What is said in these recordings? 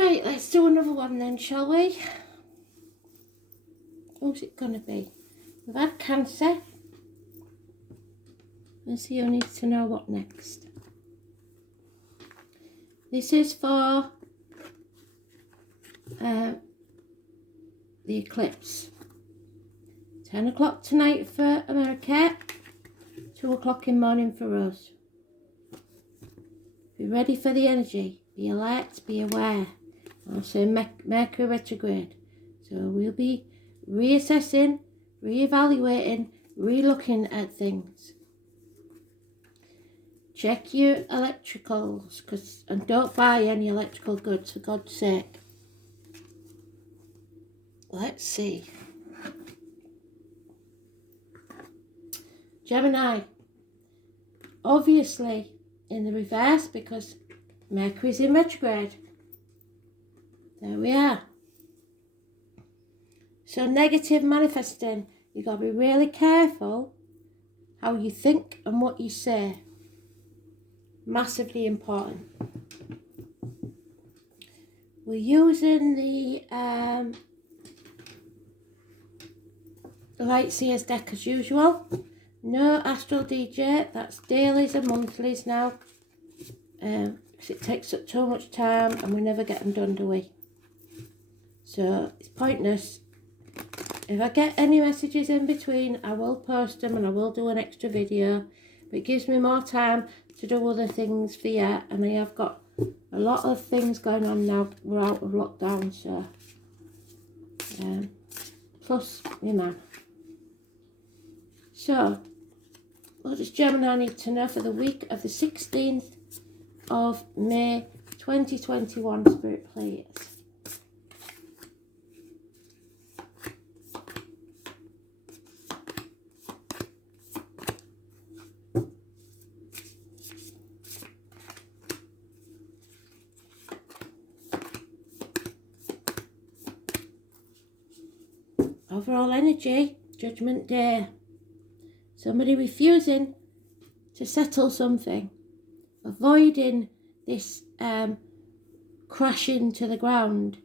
Right, let's do another one then, shall we? Who's it going to be? We've had Cancer. Let's see who needs to know what next. This is for the eclipse. 10 o'clock tonight for America, 2 o'clock in the morning for us. Be ready for the energy. Be alert, be aware. Also Mercury retrograde. So we'll be reassessing, re-evaluating, re-looking at things. Check your electricals, and don't buy any electrical goods, for God's sake. Let's see. Gemini. Obviously in the reverse because Mercury's in retrograde. There we are. So negative manifesting. You've got to be really careful how you think and what you say. Massively important. We're using the Light Seers deck as usual. No Astral DJ, that's dailies and monthlies now. Because it takes up too much time and we never get them done, do we? So it's pointless. If I get any messages in between, I will post them and I will do an extra video. But it gives me more time to do other things for you. And I have got a lot of things going on now. We're out of lockdown, so. Plus, my man. So, what does Gemini need to know for the week of the 16th of May 2021, Spirit, please? Overall energy, Judgment Day. Somebody refusing to settle something, avoiding this crashing to the ground,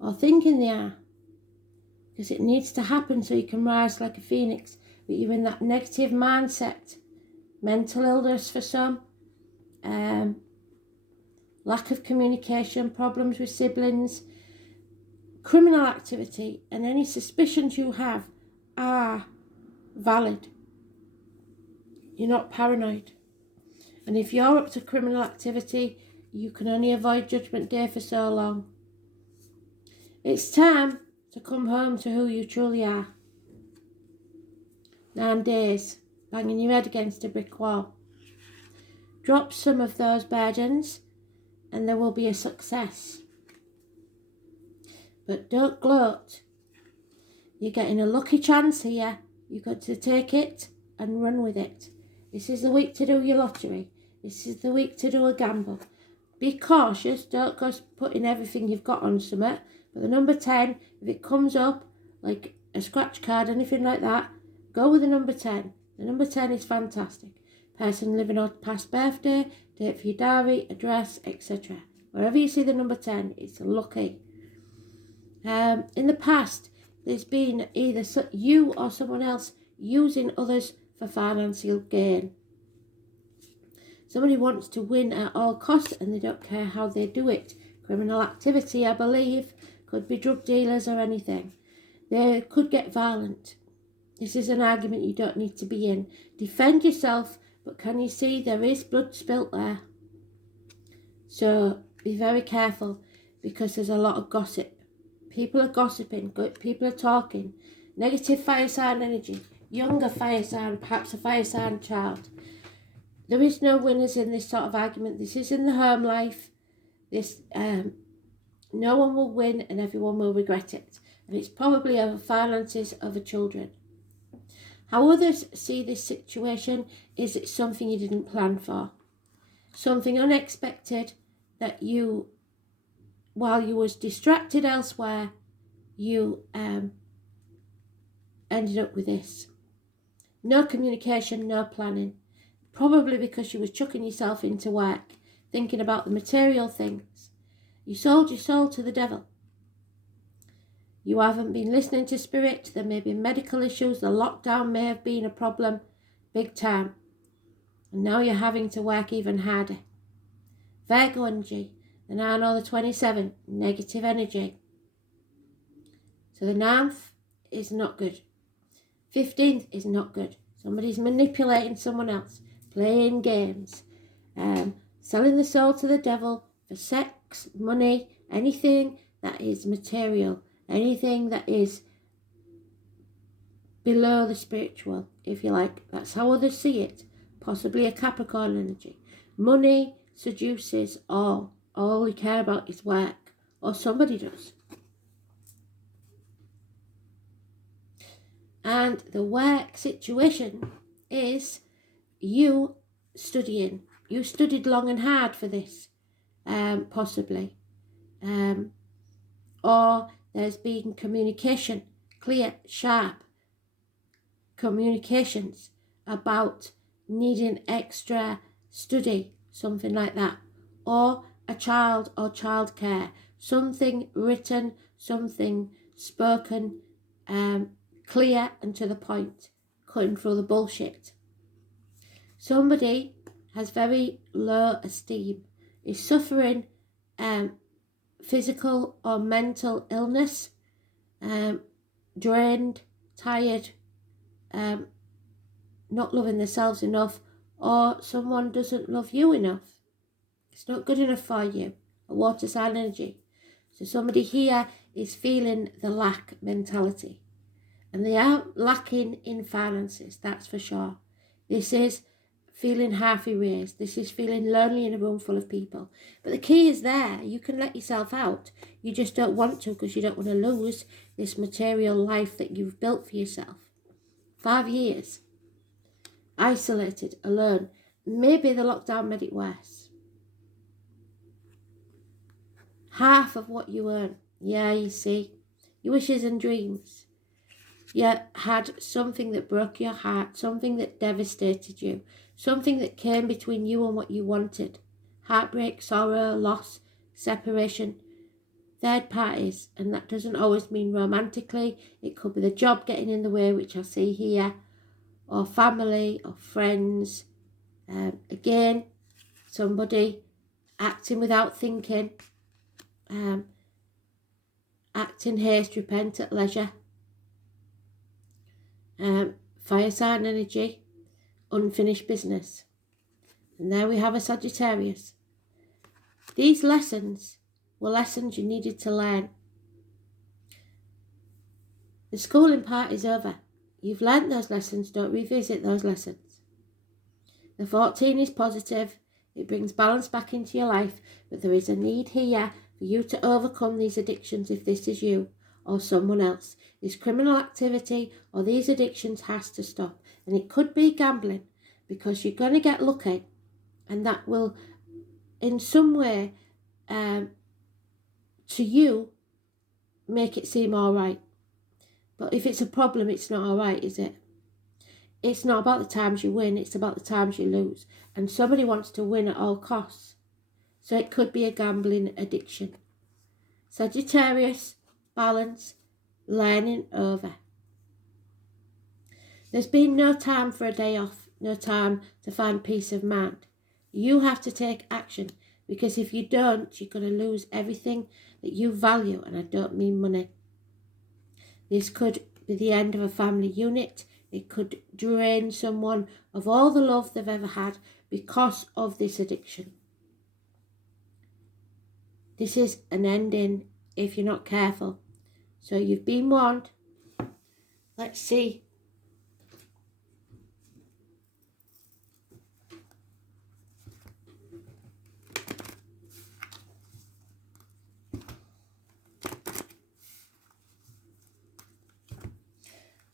or thinking they are, because it needs to happen so you can rise like a phoenix, but you're in that negative mindset, mental illness for some, lack of communication, problems with siblings, criminal activity, and any suspicions you have are valid. You're not paranoid. And if you're up to criminal activity, you can only avoid Judgment Day for so long. It's time to come home to who you truly are. 9 days, banging your head against a brick wall. Drop some of those burdens and there will be a success. But don't gloat. You're getting a lucky chance here. You've got to take it and run with it. This is the week to do your lottery. This is the week to do a gamble. Be cautious. Don't go putting everything you've got on something. But the number 10, if it comes up, like a scratch card, anything like that, go with the number 10. The number 10 is fantastic. Person living on past birthday, date for your diary, address, etc. Wherever you see the number 10, it's lucky. In the past, there's been either you or someone else using others for financial gain. Somebody wants to win at all costs and they don't care how they do it. Criminal activity, I believe, could be drug dealers or anything. They could get violent. This is an argument you don't need to be in. Defend yourself, but can you see there is blood spilt there? So be very careful because there's a lot of gossip. People are gossiping, people are talking. Negative fire sign energy, younger fire sign, perhaps a fire sign child. There is no winners in this sort of argument. This is in the home life. This no one will win and everyone will regret it. And it's probably over finances of the children. How others see this situation is it's something you didn't plan for. Something unexpected that you, while you was distracted elsewhere, you ended up with this. No communication, no planning. Probably because you was chucking yourself into work, thinking about the material things. You sold your soul to the devil. You haven't been listening to spirit. There may be medical issues. The lockdown may have been a problem, big time. And now you're having to work even harder. Virgo energy, the 9 or the 27, negative energy. So the 9th is not good. 15th is not good. Somebody's manipulating someone else, playing games, selling the soul to the devil for sex, money, anything that is material, anything that is below the spiritual, if you like. That's how others see it. Possibly a Capricorn energy. Money seduces all. All we care about is work. Or somebody does. And the work situation is you studying. You studied long and hard for this, possibly. Or there's been communication, clear, sharp communications about needing extra study, something like that. Or a child or childcare, something written, something spoken, clear and to the point, cutting through the bullshit. Somebody has very low esteem, is suffering physical or mental illness, drained, tired, not loving themselves enough, or someone doesn't love you enough. It's not good enough for you. A water sign energy. So somebody here is feeling the lack mentality. And they are lacking in finances, that's for sure. This is feeling half erased. This is feeling lonely in a room full of people. But the key is there. You can let yourself out. You just don't want to because you don't want to lose this material life that you've built for yourself. 5 years. Isolated, alone. Maybe the lockdown made it worse. Half of what you earn. Yeah, you see. Your wishes and dreams. You had something that broke your heart, something that devastated you, something that came between you and what you wanted. Heartbreak, sorrow, loss, separation, third parties, and that doesn't always mean romantically. It could be the job getting in the way, which I see here, or family, or friends. Again, somebody acting without thinking, act in haste, repent at leisure. Fire sign energy, unfinished business. And there we have a Sagittarius. These lessons were lessons you needed to learn. The schooling part is over. You've learnt those lessons, don't revisit those lessons. The 14 is positive. It brings balance back into your life, but there is a need here for you to overcome these addictions if this is you or someone else. This criminal activity or these addictions has to stop. And it could be gambling because you're going to get lucky and that will in some way to you make it seem all right. But if it's a problem, it's not all right, is it? It's not about the times you win, it's about the times you lose. And somebody wants to win at all costs. So it could be a gambling addiction. Sagittarius, balance, learning over. There's been no time for a day off, no time to find peace of mind. You have to take action because if you don't, you're going to lose everything that you value, and I don't mean money. This could be the end of a family unit. It could drain someone of all the love they've ever had because of this addiction. This is an ending if you're not careful. So you've been warned. Let's see.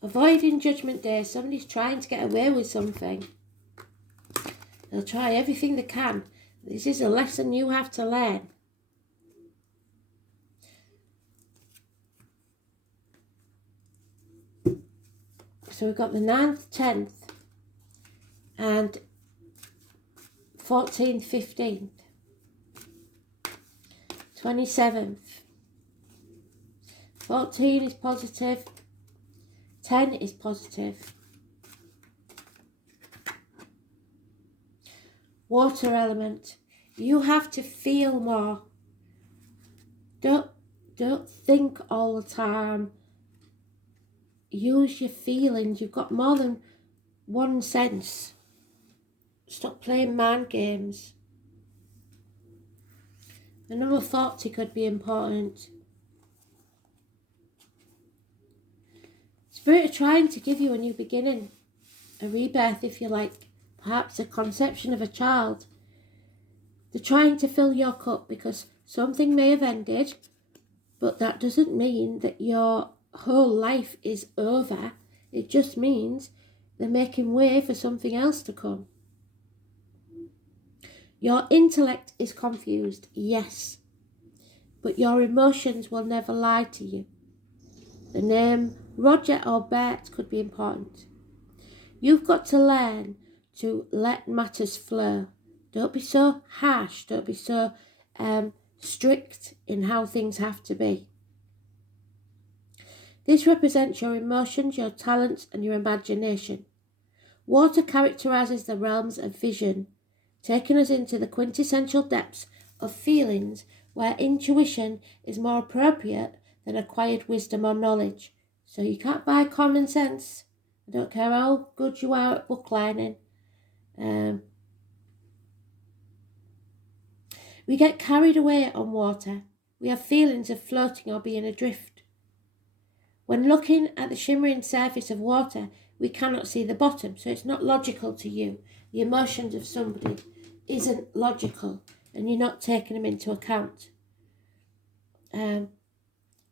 Avoiding Judgment Day. Somebody's trying to get away with something. They'll try everything they can. This is a lesson you have to learn. So we've got the 9th, 10th, and 14th, 15th. 27th. 14 is positive. 10 is positive. Water element. You have to feel more. Don't think all the time. Use your feelings. You've got more than one sense. Stop playing mind games. The number 40 could be important. Spirit are trying to give you a new beginning, a rebirth if you like, perhaps a conception of a child. They're trying to fill your cup because something may have ended, but that doesn't mean that your whole life is over. It just means they're making way for something else to come. Your intellect is confused, yes, but your emotions will never lie to you. The name Roger or Bert could be important. You've got to learn to let matters flow. Don't be so harsh. Don't be so strict in how things have to be. This represents your emotions, your talents, and your imagination. Water characterises the realms of vision, taking us into the quintessential depths of feelings where intuition is more appropriate than acquired wisdom or knowledge. So you can't buy common sense. I don't care how good you are at booklining. We get carried away on water. We have feelings of floating or being adrift. When looking at the shimmering surface of water, we cannot see the bottom, so it's not logical to you. The emotions of somebody isn't logical, and you're not taking them into account. But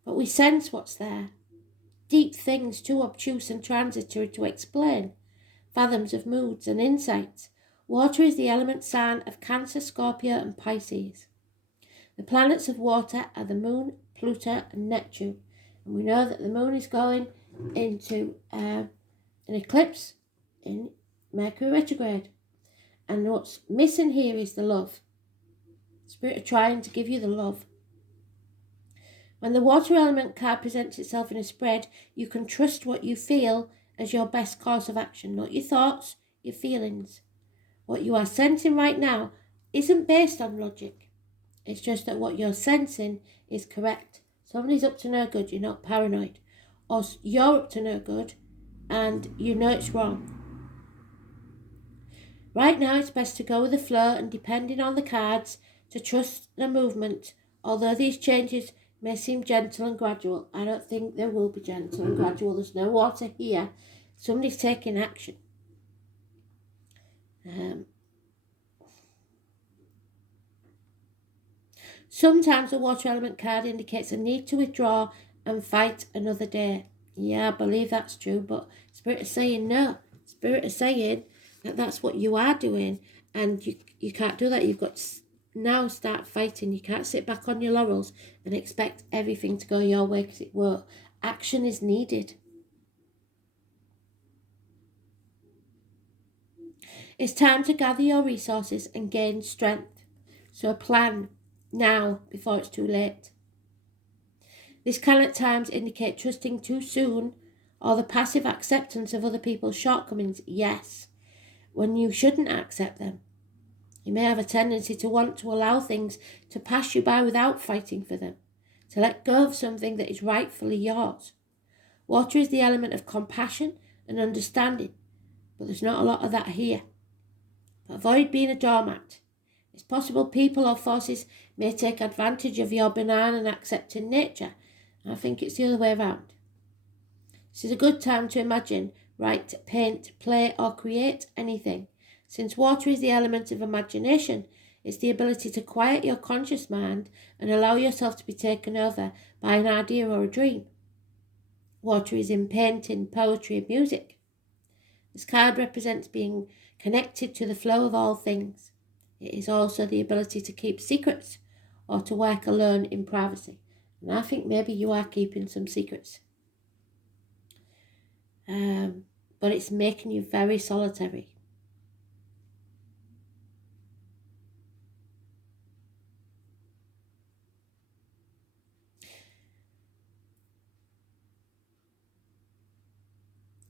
we sense what's there. Deep things too obtuse and transitory to explain. Fathoms of moods and insights. Water is the element sign of Cancer, Scorpio and Pisces. The planets of water are the Moon, Pluto and Neptune. And we know that the Moon is going into an eclipse in Mercury retrograde. And what's missing here is the love. Spirit are trying to give you the love. When the water element card presents itself in a spread, you can trust what you feel as your best course of action, not your thoughts, your feelings. What you are sensing right now isn't based on logic. It's just that what you're sensing is correct. Somebody's up to no good, you're not paranoid. Or you're up to no good and you know it's wrong. Right now it's best to go with the flow and depending on the cards to trust the movement. Although these changes may seem gentle and gradual, I don't think they will be gentle and gradual. There's no water here. Somebody's taking action. Sometimes the water element card indicates a need to withdraw and fight another day. Yeah, I believe that's true, but Spirit is saying no. Spirit is saying that that's what you are doing, and you can't do that. You've got to now start fighting. You can't sit back on your laurels and expect everything to go your way, because it won't. Action is needed. It's time to gather your resources and gain strength. So plan now before it's too late. This can at times indicate trusting too soon or the passive acceptance of other people's shortcomings, yes, when you shouldn't accept them. You may have a tendency to want to allow things to pass you by without fighting for them, to let go of something that is rightfully yours. Water is the element of compassion and understanding, but there's not a lot of that here. But avoid being a doormat. It's possible people or forces may take advantage of your benign and accepting nature. I think it's the other way around. This is a good time to imagine, write, paint, play or create anything. Since water is the element of imagination, it's the ability to quiet your conscious mind and allow yourself to be taken over by an idea or a dream. Water is in painting, poetry and music. This card represents being connected to the flow of all things. It is also the ability to keep secrets or to work alone in privacy. And I think maybe you are keeping some secrets. But it's making you very solitary.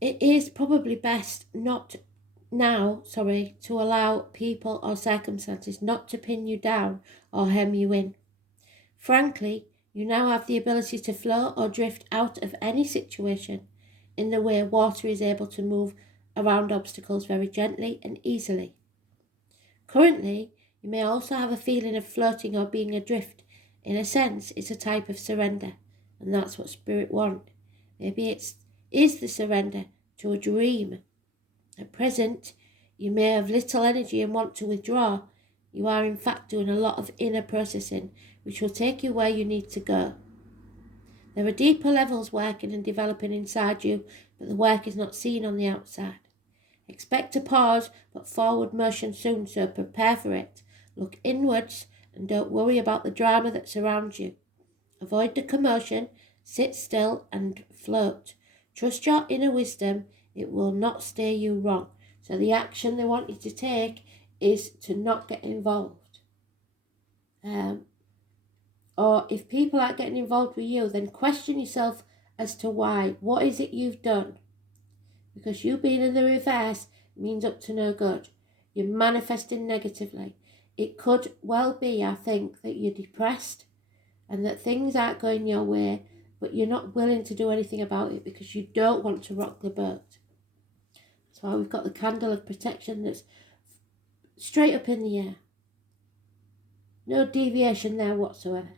it is probably best to allow people or circumstances not to pin you down or hem you in. Frankly, you now have the ability to flow or drift out of any situation in the way water is able to move around obstacles very gently and easily. Currently, you may also have a feeling of floating or being adrift. In a sense, it's a type of surrender, and that's what Spirit wants. Maybe it is the surrender to a dream. At present, you may have little energy and want to withdraw. You are in fact doing a lot of inner processing, which will take you where you need to go. There are deeper levels working and developing inside you, but the work is not seen on the outside. Expect a pause, but forward motion soon, so prepare for it. Look inwards and don't worry about the drama that surrounds you. Avoid the commotion, sit still and float. Trust your inner wisdom, it will not steer you wrong. So the action they want you to take is to not get involved. Or if people aren't getting involved with you, then question yourself as to why. What is it you've done? Because you being in the reverse means up to no good. You're manifesting negatively. It could well be, I think, that you're depressed and that things aren't going your way, but you're not willing to do anything about it because you don't want to rock the boat. That's why we've got the candle of protection that's straight up in the air. No deviation there whatsoever.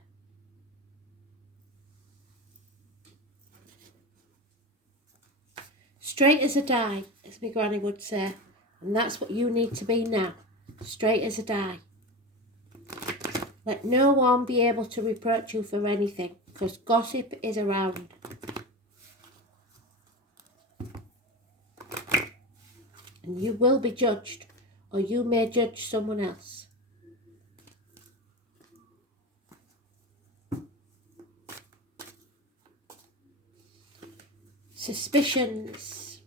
Straight as a die, as my granny would say. And that's what you need to be now. Straight as a die. Let no one be able to reproach you for anything, because gossip is around. And you will be judged, or you may judge someone else. Suspicions.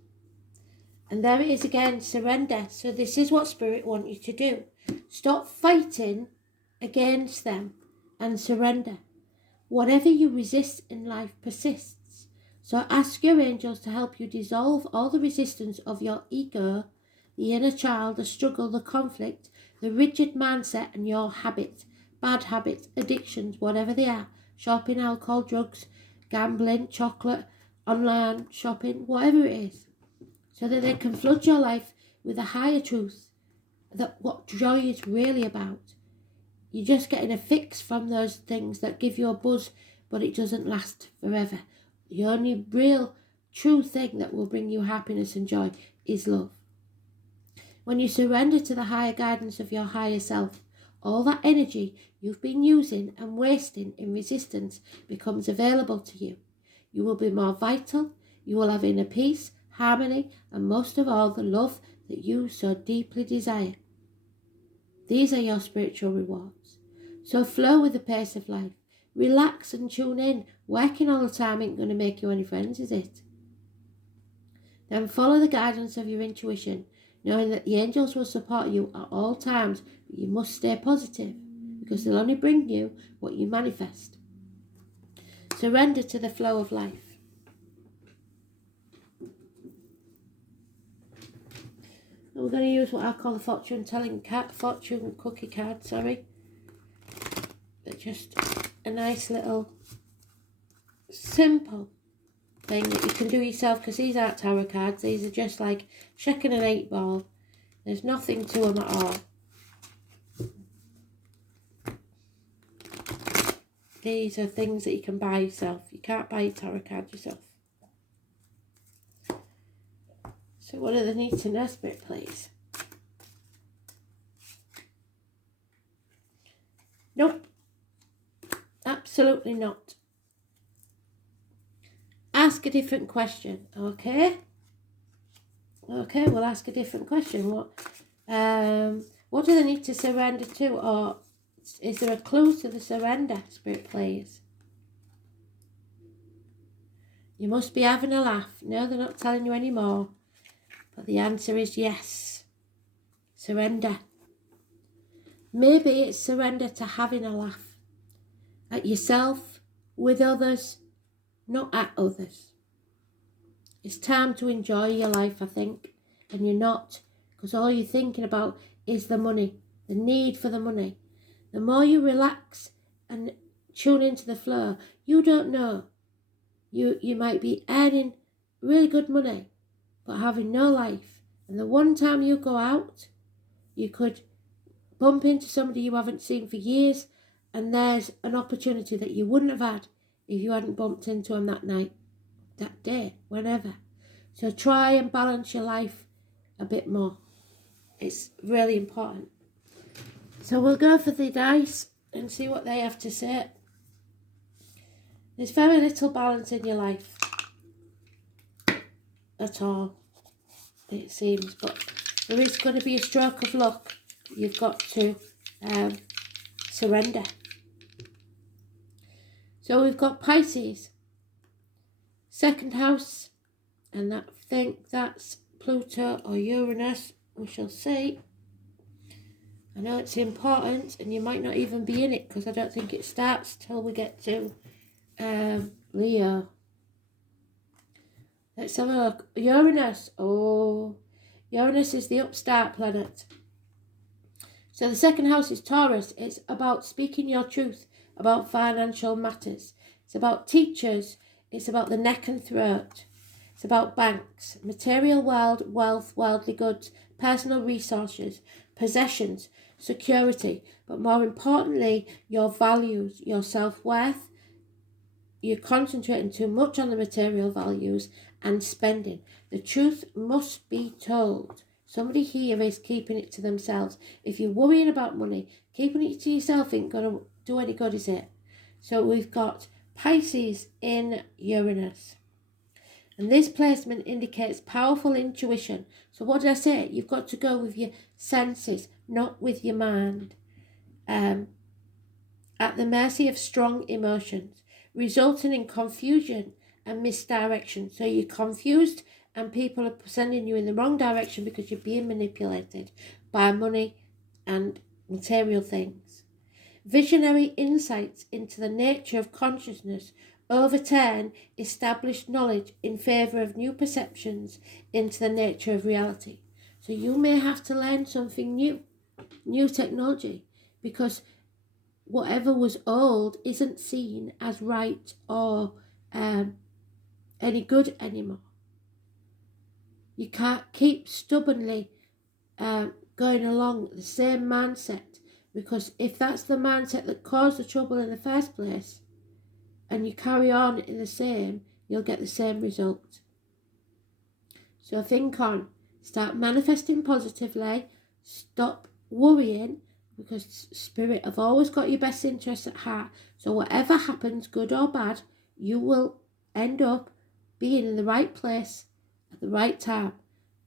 And there it is again, surrender. So this is what Spirit wants you to do. Stop fighting against them and surrender. Whatever you resist in life persists. So ask your angels to help you dissolve all the resistance of your ego, the inner child, the struggle, the conflict, the rigid mindset and your habits, bad habits, addictions, whatever they are, shopping, alcohol, drugs, gambling, chocolate, online shopping, whatever it is, so that they can flood your life with a higher truth, that what joy is really about. You're just getting a fix from those things that give you a buzz, but it doesn't last forever. The only real, true thing that will bring you happiness and joy is love. When you surrender to the higher guidance of your higher self, all that energy you've been using and wasting in resistance becomes available to you. You will be more vital, you will have inner peace, harmony, and most of all, the love that you so deeply desire. These are your spiritual rewards. So flow with the pace of life. Relax and tune in. Working all the time ain't going to make you any friends, is it? Then follow the guidance of your intuition, knowing that the angels will support you at all times, but you must stay positive, because they'll only bring you what you manifest. Surrender to the flow of life. And we're going to use what I call the fortune cookie card, It's just a nice little simple thing that you can do yourself, because these aren't tarot cards. These are just like checking an 8 ball. There's nothing to them at all. These are things that you can buy yourself. You can't buy a tarot card yourself. So what do they need to know, Spirit, please? Nope. Absolutely not. Ask a different question, okay? Okay, we'll ask a different question. What do they need to surrender to? Or is there a clue to the surrender, Spirit, please? You must be having a laugh. No, they're not telling you anymore. But the answer is yes. Surrender. Maybe it's surrender to having a laugh. At yourself, with others, not at others. It's time to enjoy your life, I think. And you're not, because all you're thinking about is the money, the need for the money. The more you relax and tune into the flow, you don't know. You might be earning really good money, but having no life. And the one time you go out, you could bump into somebody you haven't seen for years, and there's an opportunity that you wouldn't have had if you hadn't bumped into them that night, that day, whenever. So try and balance your life a bit more. It's really important. So we'll go for the dice and see what they have to say. There's very little balance in your life at all, it seems, but there is going to be a stroke of luck. You've got to surrender. So we've got Pisces, second house, and I think that's Pluto or Uranus. We shall see. I know it's important, and you might not even be in it, because I don't think it starts till we get to Leo. Let's have a look. Uranus. Oh, Uranus is the upstart planet. So the second house is Taurus. It's about speaking your truth about financial matters. It's about teachers. It's about the neck and throat. It's about banks, material world, wealth, worldly goods, personal resources, possessions, security, but more importantly, your values, your self-worth. You're concentrating too much on the material values and spending. The truth must be told. Somebody here is keeping it to themselves. If you're worrying about money, keeping it to yourself ain't going to do any good, is it? So we've got Pisces in Uranus. And this placement indicates powerful intuition. So what did I say? You've got to go with your senses, not with your mind. At the mercy of strong emotions, resulting in confusion and misdirection. So you're confused and people are sending you in the wrong direction because you're being manipulated by money and material things. Visionary insights into the nature of consciousness overturn established knowledge in favour of new perceptions into the nature of reality. So you may have to learn something new technology, because whatever was old isn't seen as right or any good anymore. You can't keep stubbornly going along the same mindset, because if that's the mindset that caused the trouble in the first place, and you carry on in the same, you'll get the same result. So think on, start manifesting positively, stop worrying, because Spirit have always got your best interests at heart. So whatever happens, good or bad, you will end up being in the right place at the right time.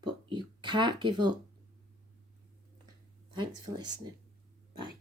But you can't give up. Thanks for listening. Bye.